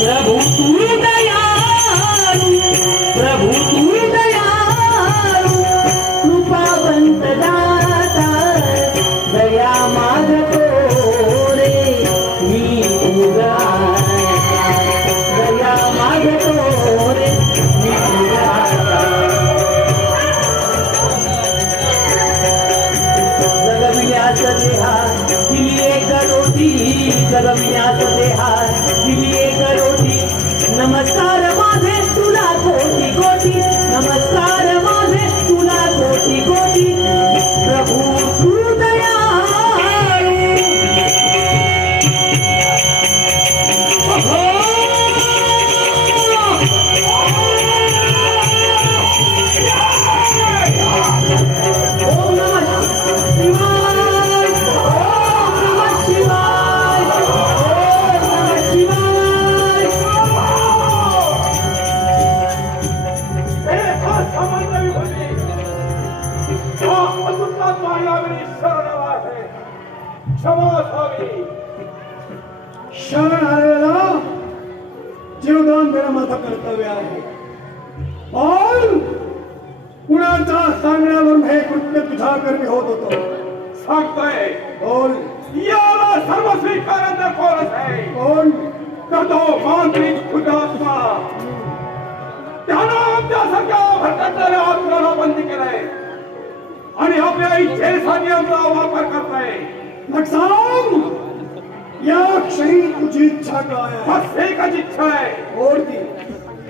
प्रभु तू दयालू प्रभु तू दयालू कृपावंत रे मी तुझा रे मी तुझा जगविण्यास देहा दिले करोती जगविण्यास मायावी शरण आहे क्षमा असावी शरण आलेला जीवदान देणं माझं कर्तव्य आहे. पण कुणाच्या सांगण्यावरून हे कृत्य तुझ्या कर्मी होत होतं. सांगतोय. बोल. याला सर्व स्वीकारांचा कोरस आहे. कोण तो मांत्रिक खुदात्मा. त्यानं आमच्यासारख्या भटकणाऱ्या आत्म्याला बंदी केलंय. आणि आपल्या इच्छेसाठी आमचा वापर करताय. नक्साम या क्षणी तुझी इच्छा काय बस एकच इच्छा आहे. ती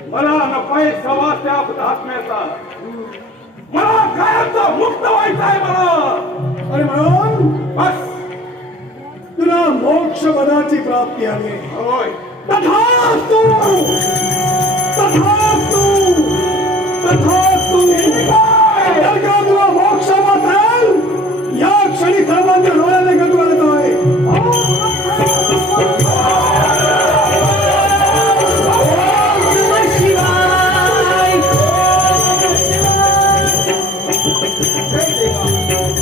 मला नफाय सवास त्या हुतात्म्याचा मला कायमचा मुक्त व्हायचा आहे मला. आणि म्हणून? बस. तुला मोक्ष पदाची प्राप्ती आहे. होय. तथास्तु